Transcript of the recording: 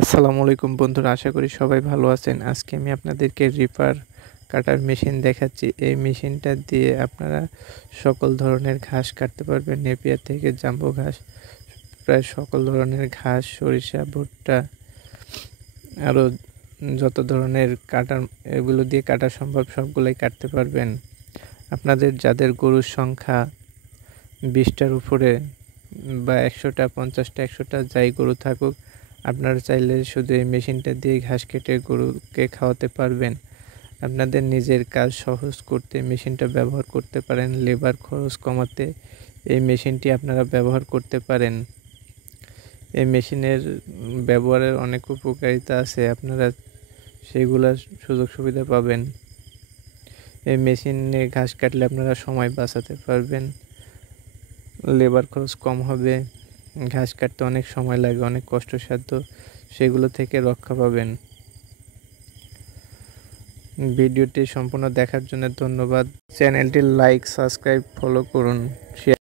আসসালামু আলাইকুম বন্ধুরা, আশা করি সবাই ভালো আছেন। আজকে আমি আপনাদেরকে রিপার কাটার মেশিন দেখাচ্ছি। এই মেশিনটা দিয়ে আপনারা সকল ধরনের ঘাস কাটতে পারবেন, নেপিয়ার থেকে জাম্বো ঘাস, প্রায় সকল ধরনের ঘাস, সরিষা, ভুট্টা, আরও যত ধরনের কাটার এগুলো দিয়ে কাটা সম্ভব সবগুলোই কাটতে পারবেন। আপনাদের যাদের গরুর সংখ্যা 20টার উপরে বা 100টা, 50টা, 100টা যাই গরু থাকুক, আপনারা চাইলে শুধু এই মেশিনটা দিয়ে ঘাস কেটে গরুকে খাওয়াতে পারবেন। আপনাদের নিজের কাজ সহজ করতে মেশিনটা ব্যবহার করতে পারেন। লেবার খরচ কমাতে এই মেশিনটি আপনারা ব্যবহার করতে পারেন। এই মেশিনের ব্যবহারের অনেক উপকারিতা আছে, আপনারা সেগুলোর সুযোগ সুবিধা পাবেন। এই মেশিনে ঘাস কাটলে আপনারা সময় বাঁচাতে পারবেন, লেবার খরচ কম হবে। ঘাস কাটতে অনেক সময় লাগে, অনেক কষ্টসাধ্য, সেগুলো থেকে রক্ষা পাবেন। ভিডিওটি সম্পূর্ণ দেখার জন্য ধন্যবাদ। চ্যানেলটি লাইক, সাবস্ক্রাইব, ফলো করুন।